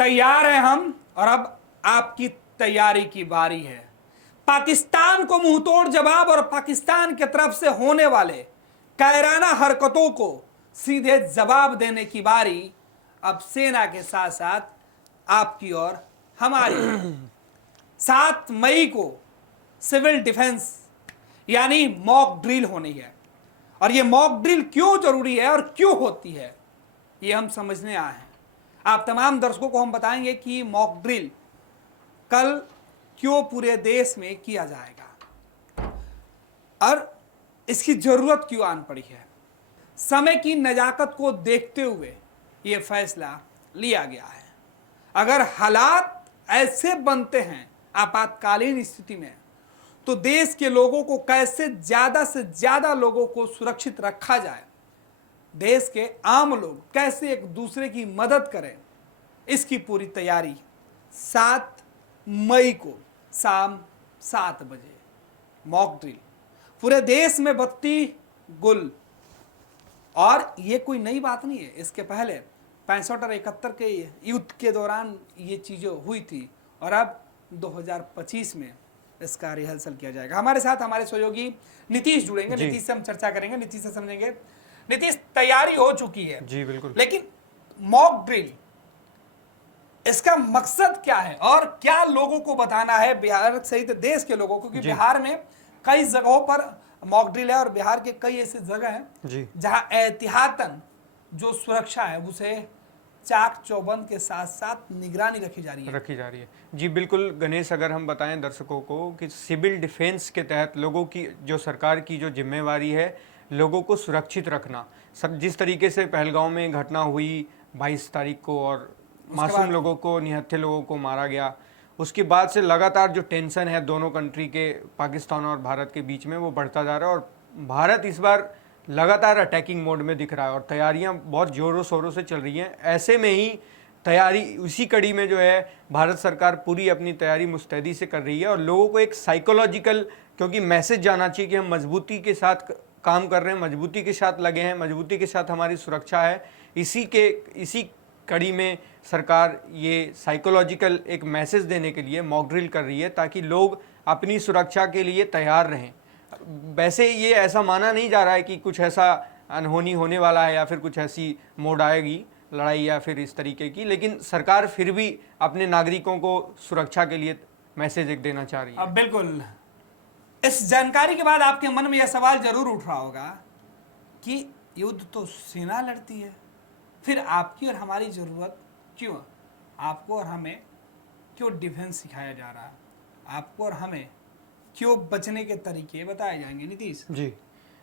तैयार हैं हम और अब आपकी तैयारी की बारी है। पाकिस्तान को मुंहतोड़ जवाब और पाकिस्तान की तरफ से होने वाले कायराना हरकतों को सीधे जवाब देने की बारी अब सेना के साथ साथ आपकी और हमारी है। 7 मई को सिविल डिफेंस यानी मॉक ड्रिल होनी है और यह मॉक ड्रिल क्यों जरूरी है और क्यों होती है ये हम समझने आए हैं। आप तमाम दर्शकों को हम बताएंगे कि मॉक ड्रिल कल क्यों पूरे देश में किया जाएगा और इसकी जरूरत क्यों आन पड़ी है। समय की नजाकत को देखते हुए यह फैसला लिया गया है। अगर हालात ऐसे बनते हैं आपातकालीन स्थिति में तो देश के लोगों को कैसे ज्यादा से ज्यादा लोगों को सुरक्षित रखा जाए, देश के आम लोग कैसे एक दूसरे की मदद करें, इसकी पूरी तैयारी 7 मई को शाम 7 बजे मॉक ड्रिल पूरे देश में बत्ती गुल। और ये कोई नई बात नहीं है, इसके पहले 65 और 71 के युद्ध के दौरान ये चीज़ें हुई थी और अब 2025 में इसका रिहर्सल किया जाएगा। हमारे साथ हमारे सहयोगी नीतीश जुड़ेंगे, नीतीश से हम चर्चा करेंगे, नीतीश से समझेंगे। नीतीश, तैयारी हो चुकी है जी बिल्कुल, लेकिन मॉक ड्रिल इसका मकसद क्या है और क्या लोगों को बताना है, बिहार सहित देश के लोगों को, क्योंकि बिहार में कई जगहों पर मॉक ड्रिल है और बिहार के कई ऐसे जगह हैं जहां एहतियातन जो सुरक्षा है उसे चाक चौबंद के साथ साथ निगरानी रखी जा रही है। जी बिल्कुल गणेश, अगर हम बताएं दर्शकों को कि सिविल डिफेंस के तहत लोगों की जो सरकार की जो जिम्मेवारी है लोगों को सुरक्षित रखना। सब जिस तरीके से पहलगांव में घटना हुई 22 तारीख को और मासूम लोगों को, निहत्थे लोगों को मारा गया, उसके बाद से लगातार जो टेंशन है दोनों कंट्री के, पाकिस्तान और भारत के बीच में, वो बढ़ता जा रहा है और भारत इस बार लगातार अटैकिंग मोड में दिख रहा है और तैयारियां बहुत जोरों शोरों से चल रही हैं। ऐसे में ही तैयारी उसी कड़ी में जो है भारत सरकार पूरी अपनी तैयारी मुस्तैदी से कर रही है और लोगों को एक साइकोलॉजिकल, क्योंकि मैसेज जाना चाहिए कि हम मजबूती के साथ काम कर रहे हैं, मजबूती के साथ लगे हैं, मजबूती के साथ हमारी सुरक्षा है। इसी कड़ी में सरकार ये साइकोलॉजिकल एक मैसेज देने के लिए मॉक ड्रिल कर रही है ताकि लोग अपनी सुरक्षा के लिए तैयार रहें। वैसे ये ऐसा माना नहीं जा रहा है कि कुछ ऐसा अनहोनी होने वाला है या फिर कुछ ऐसी मोड़ आएगी लड़ाई या फिर इस तरीके की, लेकिन सरकार फिर भी अपने नागरिकों को सुरक्षा के लिए मैसेज एक देना चाह रही है। अब बिल्कुल, इस जानकारी के बाद आपके मन में यह सवाल जरूर उठ रहा होगा कि युद्ध तो सेना लड़ती है, फिर आपकी और हमारी जरूरत क्यों? आपको और हमें क्यों डिफेंस सिखाया जा रहा है? आपको और हमें क्यों बचने के तरीके बताए जाएंगे नीतीश?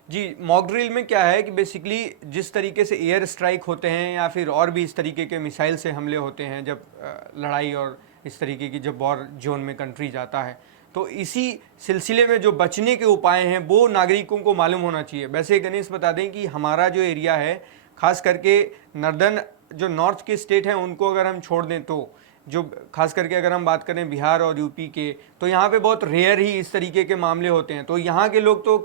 जी मॉक ड्रिल में क्या है कि बेसिकली जिस तरीके से एयर स्ट्राइक होते हैं या फिर और भी इस तरीके के मिसाइल से हमले होते हैं जब लड़ाई और इस तरीके की जब वॉर जोन में कंट्री जाता है, तो इसी सिलसिले में जो बचने के उपाय हैं वो नागरिकों को मालूम होना चाहिए। वैसे गणेश बता दें कि हमारा जो एरिया है, खास करके नॉर्दर्न जो नॉर्थ के स्टेट हैं उनको अगर हम छोड़ दें तो जो खास करके अगर हम बात करें बिहार और यूपी के, तो यहाँ पे बहुत रेयर ही इस तरीके के मामले होते हैं। तो यहाँ के लोग तो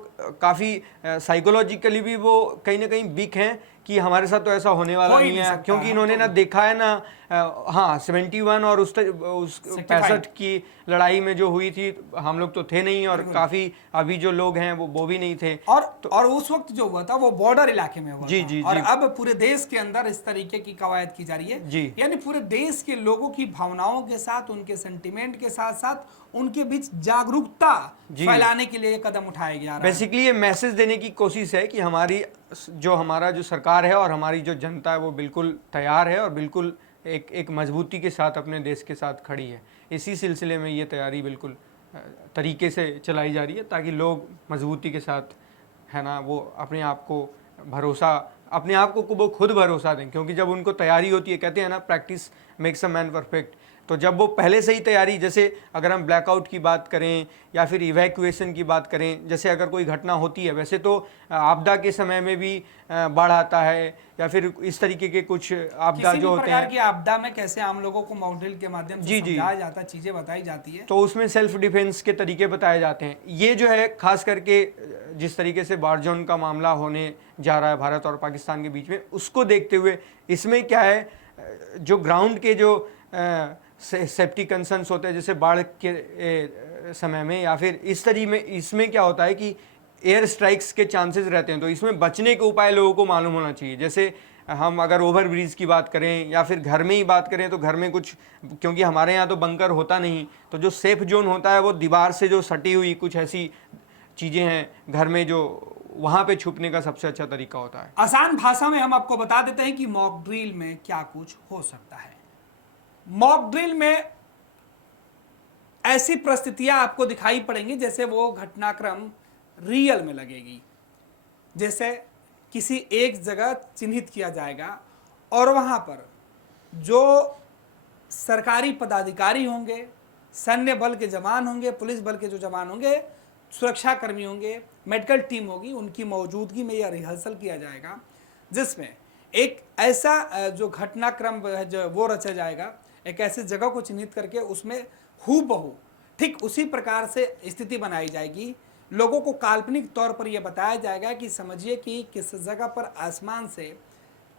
काफ़ी साइकोलॉजिकली भी वो कहीं ना कहीं वीक हैं कि हमारे साथ तो ऐसा होने वाला नहीं है, क्योंकि इन्होंने ना देखा है ना 71 और उस 65 की लड़ाई में जो हुई थी हम लोग तो थे नहीं और काफ़ी अभी जो लोग हैं वो भी नहीं थे। और उस वक्त जो हुआ था वो बॉर्डर इलाके में हुआ था और अब पूरे देश के अंदर इस तरीके की कवायद की जा रही है। यानी पूरे देश के लोगों की भावनाओं के साथ, उनके सेंटिमेंट के साथ साथ उनके बीच जागरूकता फैलाने के लिए कदम उठाया गया। बेसिकली ये मैसेज देने की कोशिश है कि हमारा जो सरकार है और हमारी जो जनता है वो बिल्कुल तैयार है और बिल्कुल एक मजबूती के साथ अपने देश के साथ खड़ी है। इसी सिलसिले में ये तैयारी बिल्कुल तरीके से चलाई जा रही है ताकि लोग मजबूती के साथ, है ना, वो अपने आप को वो खुद भरोसा दें, क्योंकि जब उनको तैयारी होती है, कहते हैं ना practice makes a man perfect, तो जब वो पहले से ही तैयारी, जैसे अगर हम ब्लैकआउट की बात करें या फिर इवैक्यूएशन की बात करें, जैसे अगर कोई घटना होती है, वैसे तो आपदा के समय में भी बाढ़ आता है या फिर इस तरीके के कुछ आपदा जो होते हैं, की आपदा में कैसे आम लोगों को मॉक ड्रिल के माध्यम से समझाया जाता है, चीजें बताई जाती है, तो उसमें सेल्फ डिफेंस के तरीके बताए जाते हैं। ये जो है खास करके जिस तरीके से वार जोन का मामला होने जा रहा है भारत और पाकिस्तान के बीच में, उसको देखते हुए इसमें क्या है, जो ग्राउंड के जो सेफ्टी कंसर्न्स होते हैं जैसे बाढ़ के समय में, या फिर इस तरीके में इसमें क्या होता है कि एयर स्ट्राइक्स के चांसेस रहते हैं, तो इसमें बचने के उपाय लोगों को मालूम होना चाहिए। जैसे हम अगर ओवर ब्रिज की बात करें या फिर घर में ही बात करें, तो घर में कुछ, क्योंकि हमारे यहाँ तो बंकर होता नहीं, तो जो सेफ जोन होता है वो दीवार से जो सटी हुई कुछ ऐसी चीज़ें हैं घर में, जो वहाँ पे छुपने का सबसे अच्छा तरीका होता है। आसान भाषा में हम आपको बता देते हैं कि मॉक ड्रिल में क्या कुछ हो सकता है। मॉक ड्रिल में ऐसी परिस्थितियां आपको दिखाई पड़ेंगी जैसे वो घटनाक्रम रियल में लगेगी। जैसे किसी एक जगह चिन्हित किया जाएगा और वहां पर जो सरकारी पदाधिकारी होंगे, सैन्य बल के जवान होंगे, पुलिस बल के जो जवान होंगे, सुरक्षा कर्मी होंगे, मेडिकल टीम होगी, उनकी मौजूदगी में यह रिहर्सल किया जाएगा, जिसमें एक ऐसा जो घटनाक्रम है जो वो रचा जाएगा, एक ऐसी जगह को चिन्हित करके उसमें हूबहू ठीक उसी प्रकार से स्थिति बनाई जाएगी। लोगों को काल्पनिक तौर पर यह बताया जाएगा कि समझिए कि किस जगह पर आसमान से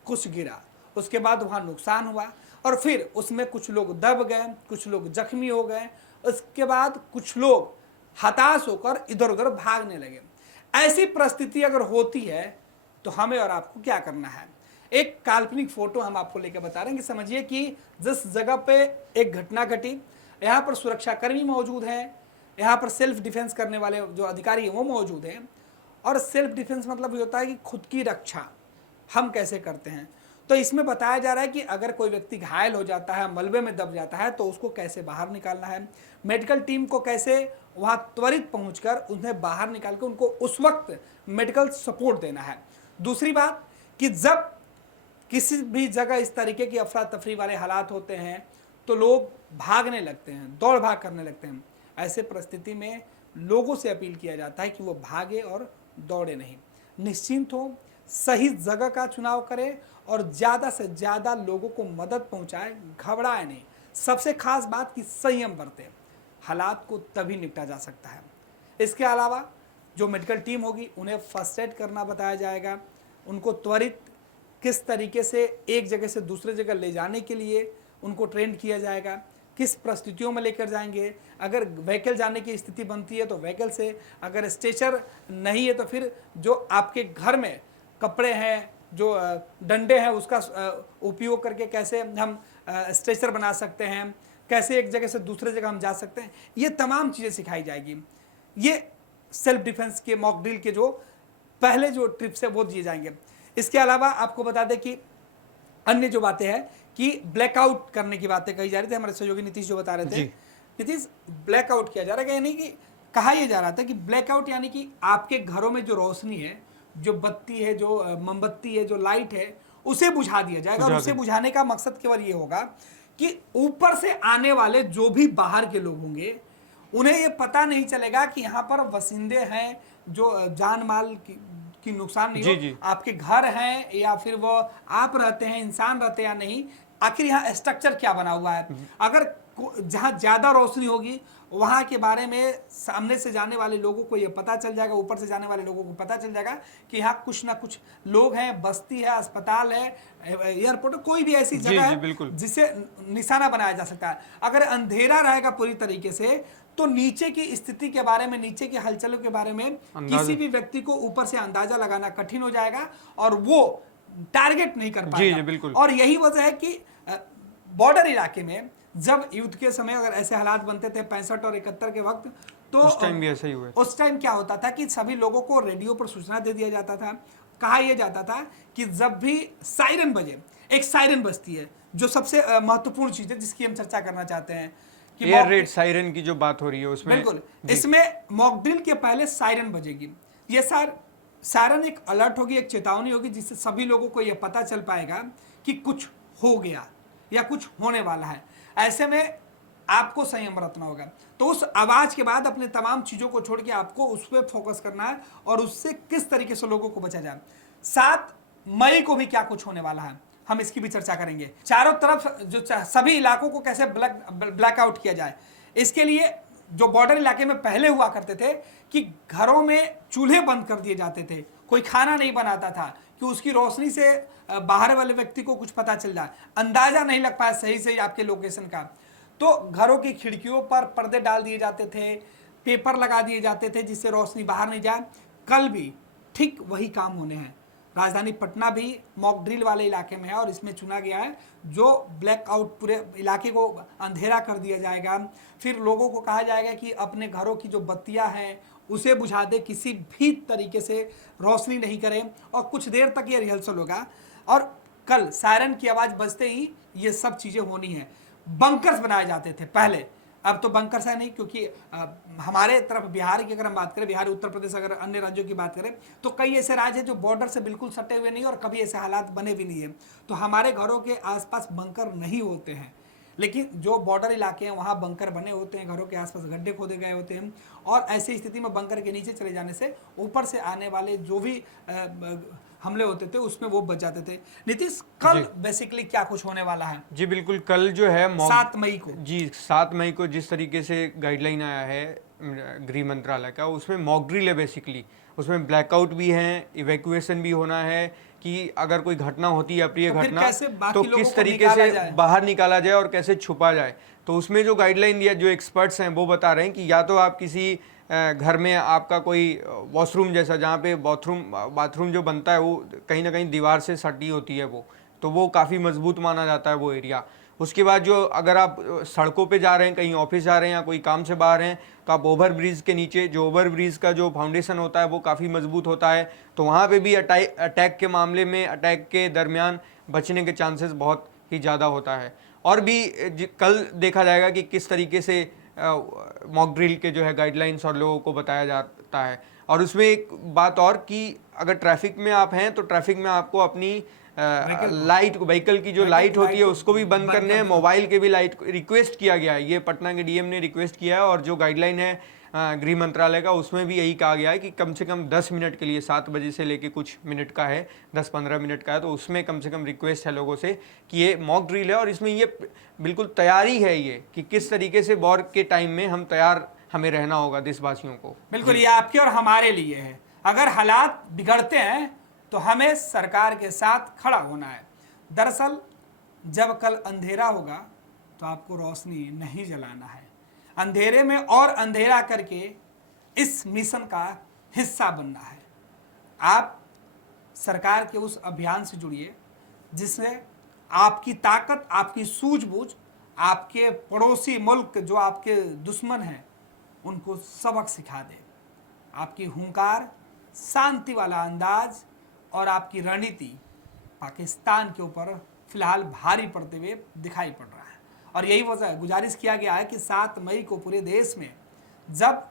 कुछ गिरा, उसके बाद वहाँ नुकसान हुआ और फिर उसमें कुछ लोग दब गए, कुछ लोग जख्मी हो गए, उसके बाद कुछ लोग हताश होकर इधर उधर भागने लगे। ऐसी परिस्थिति अगर होती है तो हमें और आपको क्या करना है। एक काल्पनिक फोटो हम आपको लेकर बता रहे हैं कि समझिए कि जिस जगह पे एक घटना घटी, यहाँ पर सुरक्षा कर्मी मौजूद हैं, यहाँ पर सेल्फ डिफेंस करने वाले जो अधिकारी हैं वो मौजूद हैं। और सेल्फ डिफेंस मतलब ये होता है कि खुद की रक्षा हम कैसे करते हैं। तो इसमें बताया जा रहा है कि अगर कोई व्यक्ति घायल हो जाता है, मलबे में दब जाता है, तो उसको कैसे बाहर निकालना है, मेडिकल टीम को कैसे वहाँ त्वरित पहुँचकर उन्हें बाहर निकाल कर उनको उस वक्त मेडिकल सपोर्ट देना है। दूसरी बात कि जब किसी भी जगह इस तरीके की अफरा तफरी वाले हालात होते हैं तो लोग भागने लगते हैं, दौड़ भाग करने लगते हैं। ऐसे परिस्थिति में लोगों से अपील किया जाता है कि वो भागे और दौड़े नहीं, निश्चिंत हो, सही जगह का चुनाव करें और ज़्यादा से ज़्यादा लोगों को मदद पहुंचाएं, घबराएं नहीं। सबसे खास बात कि संयम बरतें, हालात को तभी निपटा जा सकता है। इसके अलावा जो मेडिकल टीम होगी उन्हें फर्स्ट एड करना बताया जाएगा, उनको त्वरित किस तरीके से एक जगह से दूसरे जगह ले जाने के लिए उनको ट्रेन किया जाएगा, किस परिस्थितियों में लेकर जाएंगे, अगर व्हीकल जाने की स्थिति बनती है तो व्हीकल से, अगर स्ट्रेचर नहीं है तो फिर जो आपके घर में कपड़े हैं, जो डंडे हैं, उसका उपयोग करके कैसे हम स्ट्रेचर बना सकते हैं, कैसे एक जगह से दूसरे जगह हम जा सकते हैं, ये तमाम चीज़ें सिखाई जाएगी। ये सेल्फ डिफेंस के मॉक ड्रिल के जो पहले जो ट्रिप्स है वो दिए जाएंगे। इसके अलावा आपको बता दें कि अन्य जो बातें हैं कि ब्लैकआउट करने की बातें कही जा रही थी, हमारे सहयोगी नीतीश जो बता रहे थे। नीतीश, ब्लैकआउट किया जा रहा है, यानी कि कहा यह जा रहा था कि ब्लैकआउट यानी कि आपके घरों में जो रोशनी है, जो बत्ती है, जो मोमबत्ती है, जो लाइट है, उसे बुझा दिया जाएगा। और उसे बुझाने का मकसद केवल ये होगा कि ऊपर से आने वाले जो भी बाहर के लोग होंगे उन्हें ये पता नहीं चलेगा कि यहाँ पर वसिंदे हैं, जो जान माल की नुकसान नहीं हो, आपके घर हैं या फिर वो आप रहते हैं, इंसान रहते हैं या नहीं, आखिर यहाँ स्ट्रक्चर क्या बना हुआ है। अगर जहाँ ज्यादा रोशनी होगी वहाँ के बारे में सामने से जाने वाले लोगों को ये पता चल जाएगा, ऊपर से जाने वाले लोगों को पता चल जाएगा कि यहाँ कुछ ना कुछ लोग हैं, बस्ती है, अस्पताल है, एयरपोर्ट, कोई भी ऐसी जगह है जिसे निशाना बनाया जा सकता है। अगर अंधेरा रहेगा पूरी तरीके से तो नीचे की स्थिति के बारे में, नीचे की हलचलों के बारे में किसी भी व्यक्ति को ऊपर से अंदाजा लगाना कठिन हो जाएगा और वो टारगेट नहीं कर पाएगा। और यही वजह है कि बॉर्डर इलाके में जब युद्ध के समय अगर ऐसे हालात बनते थे 65 और 71 के वक्त, तो उस टाइम भी ऐसा ही हुआ। उस टाइम क्या होता था कि सभी लोगों को रेडियो पर सूचना दे दिया जाता था। कहा यह जाता था कि जब भी सायरन बजे, एक सायरन बजती है जो सबसे महत्वपूर्ण चीज है जिसकी हम चर्चा करना चाहते हैं कि एयर रेड सायरन की जो बात हो रही है उसमें, बिल्कुल, इसमें मॉक ड्रिल के पहले सायरन बजेगी। ये सायरन एक अलर्ट होगी, एक चेतावनी होगी जिससे सभी लोगों को यह पता चल पाएगा कि कुछ हो गया या कुछ होने वाला है। ऐसे में आपको संयम बरतना होगा। तो उस आवाज के बाद अपने तमाम चीजों को छोड़ के आपको उस पर फोकस करना है और उससे किस तरीके से लोगों को बचा जाए। 7 मई को भी क्या कुछ होने वाला है, हम इसकी भी चर्चा करेंगे। चारों तरफ जो सभी इलाकों को कैसे ब्लैकआउट किया जाए, इसके लिए जो बॉर्डर इलाके में पहले हुआ करते थे कि घरों में चूल्हे बंद कर दिए जाते थे, कोई खाना नहीं बनाता था कि उसकी रोशनी से बाहर वाले व्यक्ति को कुछ पता चल जाए, अंदाजा नहीं लग पाया सही से आपके लोकेशन का। तो घरों की खिड़कियों पर पर्दे डाल दिए जाते थे, पेपर लगा दिए जाते थे जिससे रोशनी बाहर नहीं जाए। कल भी ठीक वही काम होने हैं। राजधानी पटना भी मॉक ड्रिल वाले इलाके में है और इसमें चुना गया है जो ब्लैकआउट पूरे इलाके को अंधेरा कर दिया जाएगा। फिर लोगों को कहा जाएगा कि अपने घरों की जो बत्तियां हैं उसे बुझा दे, किसी भी तरीके से रोशनी नहीं करें, और कुछ देर तक ये रिहर्सल होगा। और कल सायरन की आवाज़ बजते ही ये सब चीज़ें होनी है। बंकर्स बनाए जाते थे पहले, अब तो बंकर्स है नहीं, क्योंकि हमारे तरफ बिहार की अगर हम बात करें, बिहार उत्तर प्रदेश, अगर अन्य राज्यों की बात करें तो कई ऐसे राज्य हैं जो बॉर्डर से बिल्कुल सटे हुए नहीं और कभी ऐसे हालात बने भी नहीं है। तो हमारे घरों के आसपास बंकर नहीं होते हैं, लेकिन जो बॉर्डर इलाके हैं वहाँ बंकर बने होते हैं, घरों के आसपास गड्ढे खोदे गए होते हैं। और ऐसी स्थिति में बंकर के नीचे चले जाने से ऊपर से आने वाले जो भी हमले होते थे उसमें वो बच जाते थे। नीतीश, कल बेसिकली क्या कुछ होने वाला है? जी बिल्कुल, कल जो है 7 मई को, जी 7 मई को जिस तरीके से गाइडलाइन आया है गृह मंत्रालय का, उसमें मॉक ड्रिल है बेसिकली। उसमें ब्लैकआउट भी है, इवैक्यूएशन भी होना है कि अगर कोई घटना होती है, अप्रिय घटना, तो किस तरीके से बाहर निकाला जाए और कैसे छुपा जाए। तो उसमें जो गाइडलाइन दिया, जो एक्सपर्ट्स हैं वो बता रहे हैं कि या तो आप किसी घर में आपका कोई वॉशरूम जैसा, जहाँ पे बाथरूम जो बनता है वो कहीं ना कहीं दीवार से सटी होती है, तो वो काफ़ी मजबूत माना जाता है वो एरिया। उसके बाद जो अगर आप सड़कों पे जा रहे हैं, कहीं ऑफिस जा रहे हैं या कोई काम से बाहर हैं, तो आप ओवर ब्रिज के नीचे, जो ओवर ब्रिज का जो फाउंडेशन होता है वो काफ़ी मजबूत होता है, तो वहाँ पे भी अटैक के मामले में, अटैक के दरमियान बचने के चांसेस बहुत ही ज़्यादा होता है। और भी कल देखा जाएगा कि किस तरीके से मॉक ड्रिल के जो है गाइडलाइंस और लोगों को बताया जाता है। और उसमें एक बात और कि अगर ट्रैफिक में आप हैं तो ट्रैफिक में आपको अपनी लाइट, व्हीकल की जो लाइट होती है उसको भी बंद करने हैं, मोबाइल के भी लाइट रिक्वेस्ट किया गया है। ये पटना के डीएम ने रिक्वेस्ट किया है और जो गाइडलाइन है गृह मंत्रालय का उसमें भी यही कहा गया है कि कम से कम 10 मिनट के लिए, 7 बजे से लेके कुछ मिनट का है, 10-15 मिनट का है, तो उसमें कम से कम रिक्वेस्ट है लोगों से कि ये मॉक ड्रिल है और इसमें ये बिल्कुल तैयारी है ये कि किस तरीके से वॉर के टाइम में हम तैयार हमें रहना होगा देशवासियों को। बिल्कुल, ये आपके और हमारे लिए है। अगर हालात बिगड़ते हैं तो हमें सरकार के साथ खड़ा होना है। दरअसल जब कल अंधेरा होगा तो आपको रोशनी नहीं जलाना है, अंधेरे में और अंधेरा करके इस मिशन का हिस्सा बनना है। आप सरकार के उस अभियान से जुड़िए जिससे आपकी ताकत, आपकी सूझबूझ, आपके पड़ोसी मुल्क जो आपके दुश्मन हैं उनको सबक सिखा दे। आपकी हुंकार, शांति वाला अंदाज और आपकी रणनीति पाकिस्तान के ऊपर फिलहाल भारी पड़ते हुए दिखाई पड़ रहा है। और यही वजह गुजारिश किया गया है कि 7 मई को पूरे देश में जब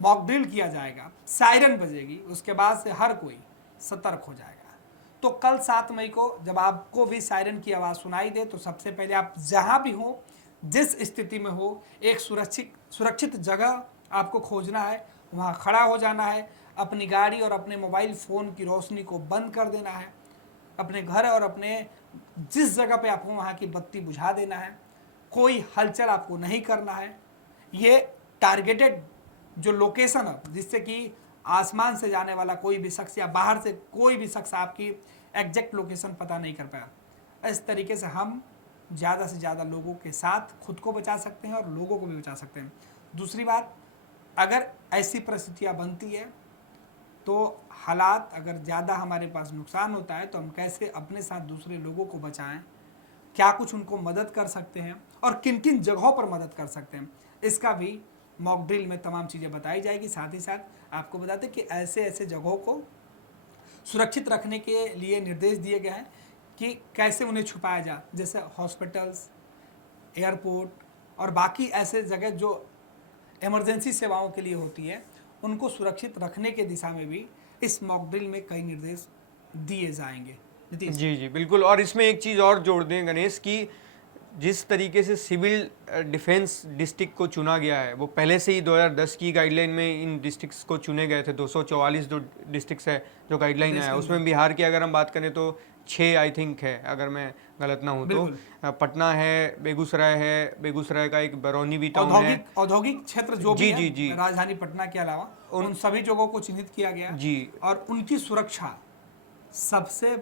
मॉक ड्रिल किया जाएगा, सायरन बजेगी, उसके बाद से हर कोई सतर्क हो जाएगा। तो कल 7 मई को जब आपको भी सायरन की आवाज़ सुनाई दे तो सबसे पहले आप जहाँ भी हो, जिस स्थिति में हो, एक सुरक्षित जगह आपको खोजना है, वहाँ खड़ा हो जाना है, अपनी गाड़ी और अपने मोबाइल फ़ोन की रोशनी को बंद कर देना है, अपने घर और अपने जिस जगह पे आप हो वहाँ की बत्ती बुझा देना है, कोई हलचल आपको नहीं करना है। ये टारगेटेड जो लोकेशन है जिससे कि आसमान से जाने वाला कोई भी शख्स या बाहर से कोई भी शख्स आपकी एग्जैक्ट लोकेशन पता नहीं कर पाया। इस तरीके से हम ज़्यादा से ज़्यादा लोगों के साथ खुद को बचा सकते हैं और लोगों को भी बचा सकते हैं। दूसरी बात, अगर ऐसी परिस्थितियाँ बनती है तो हालात अगर ज़्यादा हमारे पास नुकसान होता है तो हम कैसे अपने साथ दूसरे लोगों को बचाएं, क्या कुछ उनको मदद कर सकते हैं और किन किन जगहों पर मदद कर सकते हैं, इसका भी मॉक ड्रिल में तमाम चीज़ें बताई जाएगी। साथ ही साथ आपको बताते कि ऐसे ऐसे जगहों को सुरक्षित रखने के लिए निर्देश दिए गए हैं कि कैसे उन्हें छुपाया जाए, जैसे हॉस्पिटल्स, एयरपोर्ट और बाकी ऐसे जगह जो इमरजेंसी सेवाओं के लिए होती है उनको सुरक्षित रखने के दिशा में भी इस मॉक ड्रिल में कई निर्देश दिए जाएंगे। जी जी बिल्कुल। और इसमें एक चीज़ और जोड़ दें गणेश की, जिस तरीके से सिविल डिफेंस डिस्ट्रिक्ट को चुना गया है वो पहले से ही 2010 की गाइडलाइन में इन डिस्ट्रिक्ट्स को चुने गए थे। 244 जो डिस्ट्रिक्ट्स है जो गाइडलाइन है, उसमें बिहार की अगर हम बात करें तो 6 आई थिंक है, अगर मैं गलत ना हूँ तो। पटना है, बेगूसराय है, बेगूसराय का एक बरौनी भी टाउन है, औद्योगिक क्षेत्र जो भी जी है जी जी राजधानी पटना के अलावा उन सभी जगहों को चिन्हित किया गया जी और उनकी सुरक्षा सबसे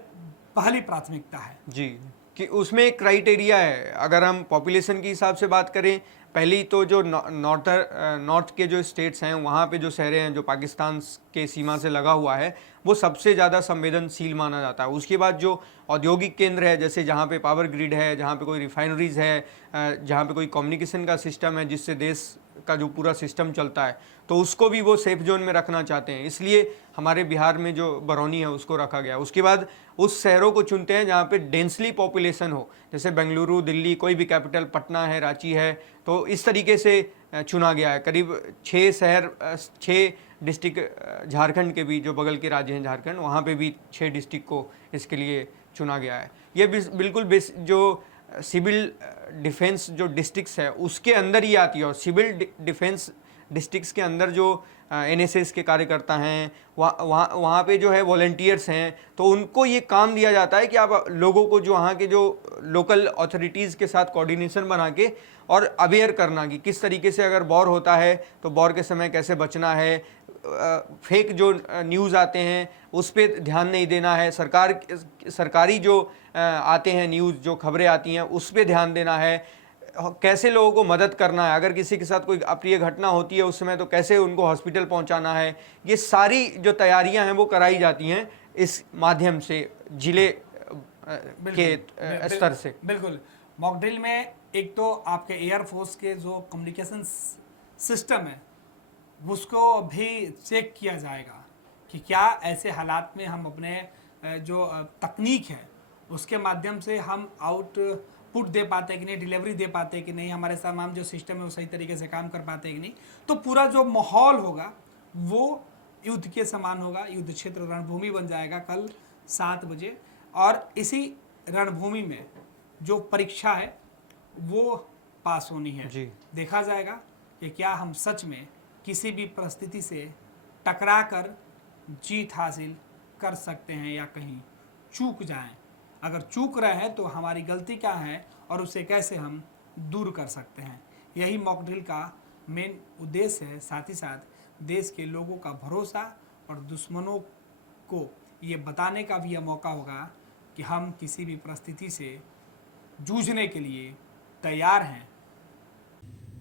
पहली प्राथमिकता है जी। कि उसमें एक क्राइटेरिया है, अगर हम पॉपुलेशन के हिसाब से बात करें, पहली तो जो नॉर्थ के जो स्टेट्स हैं वहाँ पे जो शहरें हैं जो पाकिस्तान के सीमा से लगा हुआ है वो सबसे ज़्यादा संवेदनशील माना जाता है। उसके बाद जो औद्योगिक केंद्र है, जैसे जहाँ पे पावर ग्रिड है, जहाँ पे कोई रिफाइनरीज है, जहाँ पे कोई कम्युनिकेशन का सिस्टम है जिससे देश का जो पूरा सिस्टम चलता है, तो उसको भी वो सेफ जोन में रखना चाहते हैं, इसलिए हमारे बिहार में जो बरौनी है उसको रखा गया। उसके बाद उस शहरों को चुनते हैं जहाँ पे डेंसली पॉपुलेशन हो, जैसे बेंगलुरु, दिल्ली, कोई भी कैपिटल, पटना है, रांची है, तो इस तरीके से चुना गया है। करीब 6 डिस्ट्रिक्ट झारखंड के भी, जो बगल के राज्य हैं झारखंड, वहाँ पे भी 6 डिस्ट्रिक्ट को इसके लिए चुना गया है। ये बिल्कुल जो सिविल डिफेंस जो डिस्ट्रिक्ट्स है उसके अंदर ही आती है, और सिविल डिफेंस डिस्ट्रिक्ट्स के अंदर जो एनएसएस के कार्यकर्ता हैं, वहाँ पे जो है वॉलंटियर्स हैं, तो उनको ये काम दिया जाता है कि आप लोगों को जो वहाँ के जो लोकल अथॉरिटीज़ के साथ कोऑर्डिनेशन बना के और अवेयर करना कि किस तरीके से अगर वॉर होता है तो वॉर के समय कैसे बचना है, फेक जो न्यूज़ आते हैं उस पर ध्यान नहीं देना है, सरकारी जो आते हैं न्यूज़, जो खबरें आती हैं उस पर ध्यान देना है, कैसे लोगों को मदद करना है, अगर किसी के साथ कोई अप्रिय घटना होती है उस समय तो कैसे उनको हॉस्पिटल पहुंचाना है, ये सारी जो तैयारियां हैं वो कराई जाती हैं इस माध्यम से, जिले के स्तर से। बिल्कुल। मॉक ड्रिल में एक तो आपके एयरफोर्स के जो कम्युनिकेशन सिस्टम है उसको भी चेक किया जाएगा कि क्या ऐसे हालात में हम अपने जो तकनीक है उसके माध्यम से हम आउटपुट दे पाते हैं कि नहीं, डिलीवरी दे पाते हैं कि नहीं, हमारे तमाम जो सिस्टम है वो सही तरीके से काम कर पाते हैं कि नहीं। तो पूरा जो माहौल होगा वो युद्ध के समान होगा, युद्ध क्षेत्र रणभूमि बन जाएगा कल 7 बजे। और इसी रणभूमि में जो परीक्षा है वो पास होनी है। देखा जाएगा कि क्या हम सच में किसी भी परिस्थिति से टकरा कर जीत हासिल कर सकते हैं या कहीं चूक जाएं। अगर चूक रहे हैं तो हमारी गलती क्या है और उसे कैसे हम दूर कर सकते हैं, यही मॉक ड्रिल का मेन उद्देश्य है। साथ ही साथ देश के लोगों का भरोसा और दुश्मनों को ये बताने का भी यह मौका होगा कि हम किसी भी परिस्थिति से जूझने के लिए तैयार हैं।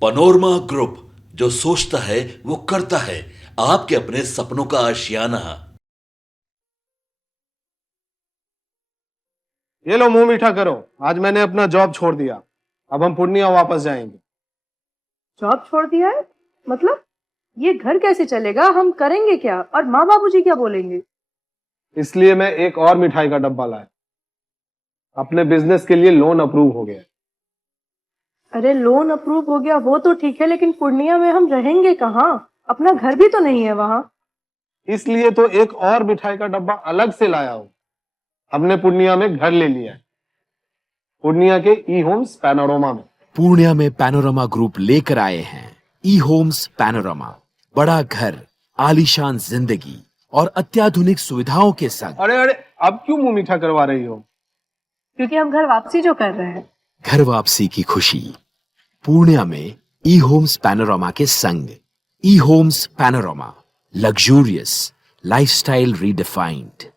पैनोरमा ग्रुप, जो सोचता है वो करता है, आपके अपने सपनों का आशियाना। ये लो, मुंह मीठा करो, आज मैंने अपना जॉब छोड़ दिया, अब हम पूर्णिया वापस जाएंगे। जॉब छोड़ दिया है? मतलब ये घर कैसे चलेगा, हम करेंगे क्या, और माँ बाबूजी क्या बोलेंगे? इसलिए मैं एक और मिठाई का डब्बा लाया, अपने बिजनेस के लिए लोन अप्रूव हो गया। अरे लोन अप्रूव हो गया वो तो ठीक है, लेकिन पूर्णिया में हम रहेंगे कहाँ? अपना घर भी तो नहीं है वहाँ। इसलिए तो एक और मिठाई का डब्बा अलग से लाया हूँ। हमने पूर्णिया में घर ले लिया है, पूर्णिया के ई होम्स पैनोरमा में। पूर्णिया में पैनोरमा ग्रुप लेकर आए हैं ई होम्स पैनोरमा, बड़ा घर, आलीशान जिंदगी और अत्याधुनिक सुविधाओं के संग। अरे अब क्यों मुंह मीठा करवा रही हो? क्योंकि हम घर वापसी जो कर रहे हैं। घर वापसी की खुशी पूर्णिया में ई होम्स पैनोरमा के संग। E homes panorama, luxurious lifestyle redefined.